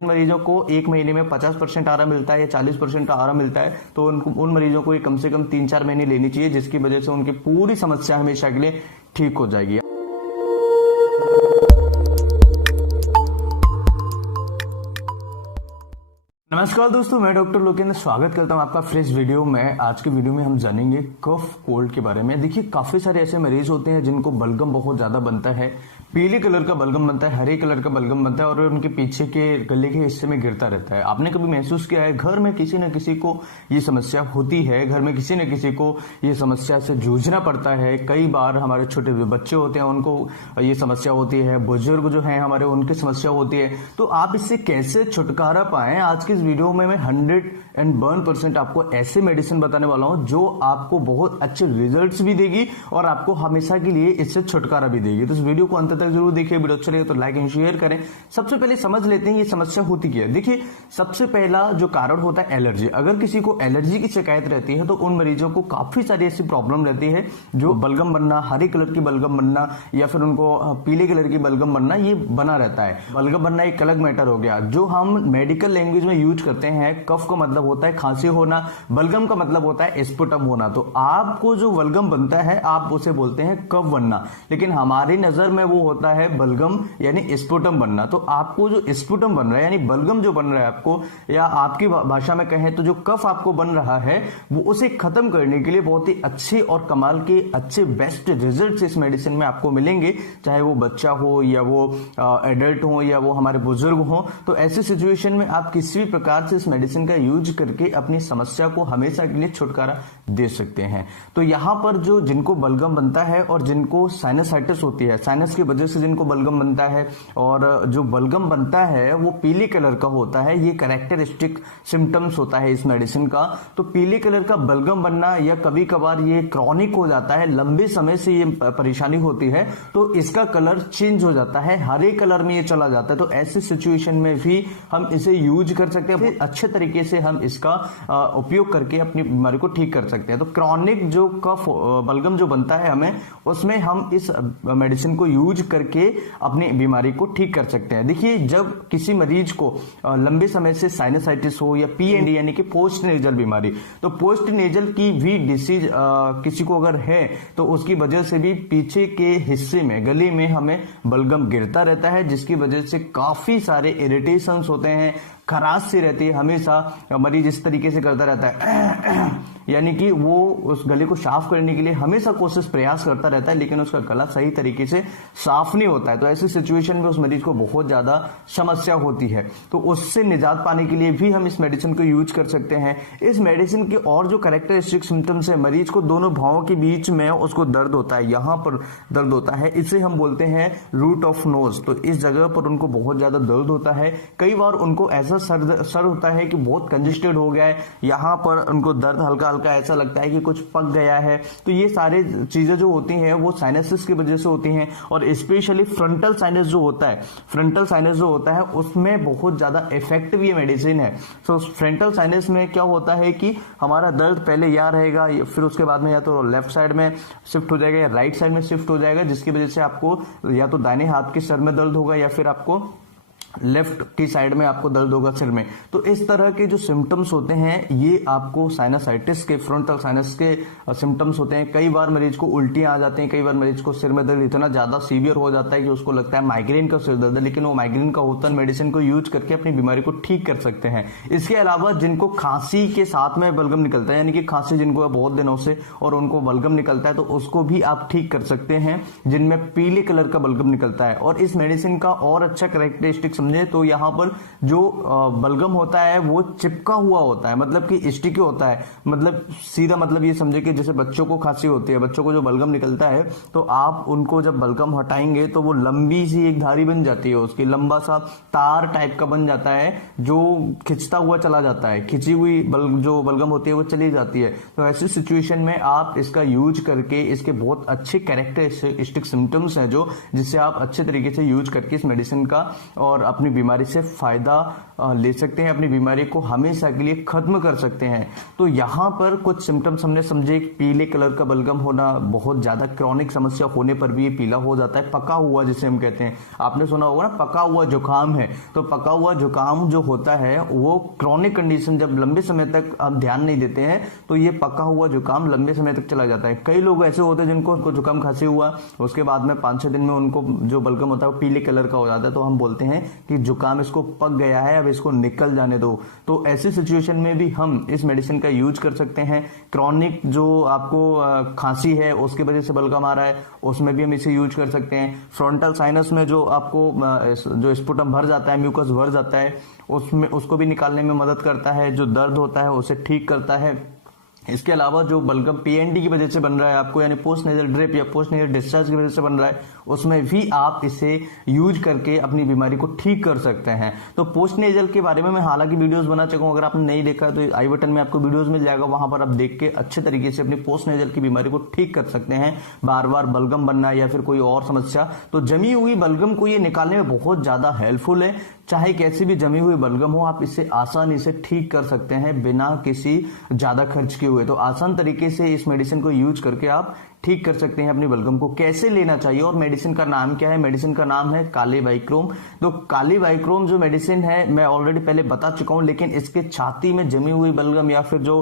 जिन मरीजों को 1 महीने में 50% आराम मिलता है या 40% आराम मिलता है, तो उन मरीजों को ये कम से कम 3-4 महीने लेनी चाहिए, जिसकी वजह से उनकी पूरी समस्या हमेशा के लिए ठीक हो जाएगी। नमस्कार दोस्तों, मैं डॉक्टर लोकेंद्र स्वागत करता हूं आपका फ्रेश वीडियो में। आज के वीडियो में हम जानेंगे कफ कोल्ड के बारे में। देखिए, काफी सारे ऐसे मरीज होते हैं जिनको बलगम बहुत ज्यादा बनता है, पीले कलर का बलगम बनता है, हरे कलर का बलगम बनता है और उनके पीछे के गले के हिस्से में गिरता रहता है। आपने कभी महसूस किया है घर में किसी न किसी को ये समस्या होती है, घर में किसी न किसी को ये समस्या से जूझना पड़ता है। कई बार हमारे छोटे बच्चे होते हैं, उनको ये समस्या होती है, बुजुर्ग जो है हमारे, उनकी समस्या होती है। तो आप इससे कैसे छुटकारा पाएं, आज के इस वीडियो में मैं 101% आपको ऐसे मेडिसिन बताने वाला हूं जो आपको बहुत अच्छे रिजल्ट्स भी देगी और आपको हमेशा के लिए इससे छुटकारा भी देगी। तो इस वीडियो को अंत तक जरूर देखिए। वीडियो अच्छा लगे तो लाइक एंड शेयर करें। सबसे पहले समझ लेते हैं ये समस्या होती क्या है। देखिए, सबसे पहला जो कारण होता है एलर्जी। अगर किसी को एलर्जी की शिकायत रहती है तो उन मरीजों को काफी सारी ऐसी प्रॉब्लम रहती है, जो बलगम बनना, हरे कलर की बलगम बनना या फिर उनको पीले कलर की बलगम बनना, ये बना रहता है। बलगम बनना एक अलग मैटर हो गया। जो हम मेडिकल लैंग्वेज में यूज करते हैं, कफ का मतलब होता है खांसी होना, बलगम का मतलब होता है स्पुटम होना। तो आपको जो बलगम बनता है आप उसे बोलते हैं कफ बनना, लेकिन हमारी नजर में वो होता है बलगम यानी स्पुटम बनना। तो आपको जो स्पुटम बन रहा है यानी बलगम जो बन रहा है आपको, या आपकी भाषा में कहें तो जो कफ आपको बन रहा है, वो उसे खत्म करने के लिए बहुत ही अच्छे और कमाल के अच्छे बेस्ट रिजल्ट्स इस मेडिसिन में आपको मिलेंगे। चाहे वो बच्चा हो या वो एडल्ट हो या वो हमारे बुजुर्ग हो। तो ऐसी सिचुएशन में आप किसी भी प्रकार से इस मेडिसिन का यूज करके अपनी समस्या को हमेशा के लिए छुटकारा दे सकते हैं। तो यहां पर जो जिनको बलगम बनता है और जिनको साइनसाइटिस होती है, साइनस की वजह से जिनको बलगम बनता है, और जो बलगम बनता है वो पीले कलर का होता है, ये कैरेक्टरिस्टिक सिम्टम्स होता है इस मेडिसिन का। तो पीले कलर का बलगम बनना या कभी कभार ये क्रॉनिक हो जाता है, लंबे समय से ये परेशानी होती है, तो इसका कलर चेंज हो जाता है, हरे कलर में ये चला जाता है। तो ऐसी सिचुएशन में भी हम इसे यूज कर सकते हैं। अच्छे तरीके से हम इसका उपयोग करके अपनी बीमारी को ठीक कर सकते हैं। तो क्रॉनिक जो कफ बलगम जो बनता है हमें, उसमें हम इस मेडिसिन को यूज करके अपनी बीमारी को ठीक कर सकते हैं। देखिए, जब किसी मरीज को लंबे समय से साइनसाइटिस हो या पीएनडी यानी कि पोस्ट नेजल बीमारी, तो पोस्ट नेजल की भी डिसीज किसी को अगर है तो उसकी वजह से भी पीछे के हिस्से में, गले में हमें बलगम गिरता रहता है, जिसकी वजह से काफी सारे इरिटेशंस होते हैं, खराश सी रहती है। हमेशा मरीज इस तरीके से करता रहता है यानी कि वो उस गले को साफ करने के लिए हमेशा प्रयास करता रहता है, लेकिन उसका गला सही तरीके से साफ नहीं होता है। तो ऐसी सिचुएशन में उस मरीज को बहुत ज्यादा समस्या होती है। तो उससे निजात पाने के लिए भी हम इस मेडिसिन को यूज कर सकते हैं। इस मेडिसिन के और जो कैरेक्टरिस्टिक सिम्टम्स है, मरीज को दोनों भावों के बीच में उसको दर्द होता है, यहाँ पर दर्द होता है, इसे हम बोलते हैं रूट ऑफ नोज। तो इस जगह पर उनको बहुत ज्यादा दर्द होता है। कई बार उनको ऐसा सर होता है कि बहुत कंजेस्टेड हो गया है, यहाँ पर उनको दर्द हल्का हल्का ऐसा लगता है कि कुछ पक गया है। तो ये सारे चीजें जो होती हैं वो साइनसिस की वजह से होती हैं। और स्पेशली फ्रंटल साइनस जो होता है, फ्रंटल साइनस जो होता है उसमें बहुत ज्यादा इफेक्टिव ये मेडिसिन है। तो फ्रंटल साइनस में क्या होता है कि हमारा दर्द पहले यहाँ रहेगा, फिर उसके बाद में या तो लेफ्ट साइड में शिफ्ट हो जाएगा या राइट साइड में शिफ्ट हो जाएगा, जिसकी वजह से आपको या तो दाहिने हाथ के सर में दर्द होगा या फिर आपको लेफ्ट की साइड में आपको दर्द होगा सिर में। तो इस तरह के जो सिम्टम्स होते हैं ये आपको साइनसाइटिस के, फ्रंटल साइनस के सिम्टम्स होते हैं। कई बार मरीज को उल्टियां आ जाती हैं, कई बार मरीज को सिर में दर्द इतना ज्यादा सीवियर हो जाता है कि उसको लगता है माइग्रेन का सिर दर्द है, लेकिन वो माइग्रेन का होता है। मेडिसिन को यूज करके अपनी बीमारी को ठीक कर सकते हैं। इसके अलावा जिनको खांसी के साथ में बलगम निकलता है, यानी कि खांसी जिनको है बहुत दिनों से और उनको बलगम निकलता है, तो उसको भी आप ठीक कर सकते हैं, जिनमें पीले कलर का बलगम निकलता है। और इस मेडिसिन का और अच्छा कैरेक्टरिस्टिक समझे तो यहाँ पर जो बलगम होता है वो चिपका हुआ होता है, मतलब कि स्टिकी होता है। मतलब सीधा मतलब ये समझे कि जैसे बच्चों को खांसी होती है, बच्चों को जो बलगम निकलता है, तो आप उनको जब बलगम हटाएंगे तो वो लंबी सी एक धारी बन जाती है, उसकी लंबा सा तार टाइप का बन जाता है जो खिंचता हुआ चला जाता है। खिंची हुई जो बलगम होती है वो चली जाती है। तो ऐसी सिचुएशन में आप इसका यूज करके, इसके बहुत अच्छे कैरेक्टरिस्टिक सिम्टम्स हैं जो, जिससे आप अच्छे तरीके से यूज करके इस मेडिसिन का और अपनी बीमारी से फायदा ले सकते हैं, अपनी बीमारी को हमेशा के लिए खत्म कर सकते हैं। तो यहाँ पर कुछ सिम्टम्स हमने समझे, पीले कलर का बलगम होना, बहुत ज्यादा क्रॉनिक समस्या होने पर भी ये पीला हो जाता है, पका हुआ जिसे हम कहते हैं। आपने सुना होगा ना, पका हुआ जुकाम है। तो पका हुआ जुकाम जो होता है वो क्रॉनिक कंडीशन, जब लंबे समय तक आप ध्यान नहीं देते हैं तो ये पका हुआ जुकाम लंबे समय तक चला जाता है। कई लोग ऐसे होते हैं जिनको जुकाम खांसी हुआ, उसके बाद में 5-6 दिन में उनको जो बलगम होता है वो पीले कलर का हो जाता है। तो हम बोलते हैं कि जुकाम इसको पक गया है, अब इसको निकल जाने दो। तो ऐसी सिचुएशन में भी हम इस मेडिसिन का यूज कर सकते हैं। क्रॉनिक जो आपको खांसी है उसकी वजह से बलगम आ रहा है, उसमें भी हम इसे यूज कर सकते हैं। फ्रंटल साइनस में जो आपको जो स्पुटम भर जाता है, म्यूकस भर जाता है, उसमें उसको भी निकालने में मदद करता है। जो दर्द होता है उसे ठीक करता है। इसके अलावा जो बलगम पीएनडी की वजह से बन रहा है आपको, यानी पोस्ट नेजल ड्रिप या पोस्ट नेजल डिस्चार्ज की वजह से बन रहा है, उसमें भी आप इसे यूज करके अपनी बीमारी को ठीक कर सकते हैं। तो पोस्ट नेजल के बारे में मैं हालांकि वीडियोस बना चुका हूं, अगर आपने नहीं देखा तो आई बटन में आपको वीडियोस मिल जाएगा, वहां पर आप देख के अच्छे तरीके से अपनी पोस्ट नेजल की बीमारी को ठीक कर सकते हैं। बार बार बलगम बनना या फिर कोई और समस्या, तो जमी हुई बलगम को ये निकालने में बहुत ज्यादा हेल्पफुल है। चाहे कैसी भी जमी हुई बलगम हो, आप इसे आसानी से ठीक कर सकते हैं बिना किसी ज्यादा खर्च किए हुए। तो आसान तरीके से इस मेडिसिन को यूज करके आप ठीक कर सकते हैं अपनी बलगम को। कैसे लेना चाहिए और मेडिसिन का नाम क्या है? मेडिसिन का नाम है कालीबाइक्रोम। तो कालीबाइक्रोम जो मेडिसिन है मैं ऑलरेडी पहले बता चुका हूं, लेकिन इसके छाती में जमी हुई बलगम या फिर जो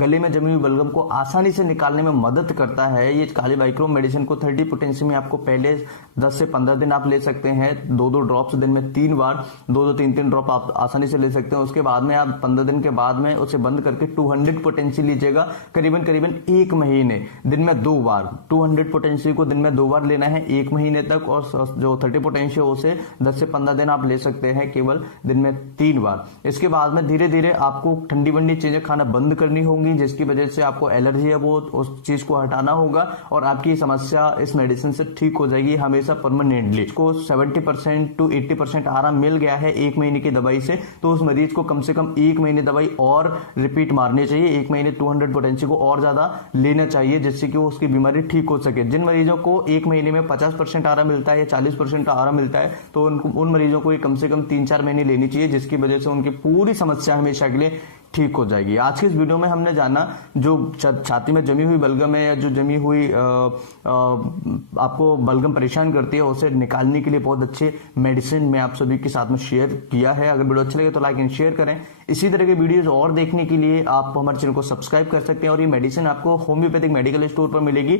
गले में जमी हुई बलगम को आसानी से निकालने में मदद करता है। ये कालीबाइक्रोम मेडिसिन को 30 पोटेंसी में आपको पहले 10 से 15 दिन आप ले सकते हैं, 2-2 ड्रॉप्स दिन में 3 बार, 2-2 3-3 ड्रॉप आप आसानी से ले सकते हैं। उसके बाद में आप 15 दिन के बाद में उसे बंद करके 200 पोटेंसी लीजिएगा, करीबन 1 महीने, दिन में 2 बार। 200 पोटेंशियल को दिन में 2 बार लेना है 1 महीने तक, और जो 30 पोटेंशियल उसे 10 से 15 दिन आप ले सकते हैं केवल दिन में 3 बार। इसके बाद में धीरे धीरे आपको ठंडी वंडी चीजें खाना बंद करनी होंगी, जिसकी वजह से आपको एलर्जी है वो उस चीज को हटाना होगा और आपकी समस्या इस मेडिसिन से ठीक हो जाएगी हमेशा परमानेंटली। इसको 70% to 80% आराम मिल गया है 1 महीने की दवाई से, तो उस मरीज को कम से कम 1 महीने दवाई और रिपीट मारनी चाहिए। 1 महीने 200 पोटेंशियल को और ज्यादा लेना चाहिए, जिससे कि वो उसकी बीमारी ठीक हो सके। जिन मरीजों को 1 महीने में 50% आराम मिलता है या 40% आराम मिलता है, तो उन मरीजों को ये कम से कम 3-4 महीने लेनी चाहिए, जिसकी वजह से उनकी पूरी समस्या हमेशा के लिए ठीक हो जाएगी। आज की इस वीडियो में हमने जाना जो छाती में जमी हुई बलगम है या जो जमी हुई आपको बलगम परेशान करती है, उसे निकालने के लिए बहुत अच्छे मेडिसिन मैं आप सभी के साथ में शेयर किया है। अगर वीडियो अच्छा लगे तो लाइक एंड शेयर करें। इसी तरह के वीडियोस और देखने के लिए आप हमारे चैनल को सब्सक्राइब कर सकते हैं। और ये मेडिसिन आपको होम्योपैथिक मेडिकल स्टोर पर मिलेगी।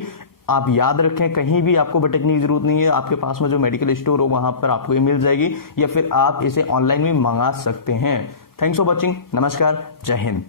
आप याद रखें, कहीं भी आपको भटकने की जरूरत नहीं है, आपके पास में जो मेडिकल स्टोर हो वहां पर आपको ये मिल जाएगी, या फिर आप इसे ऑनलाइन भी मंगा सकते हैं। Thanks for watching. नमस्कार, जय हिंद।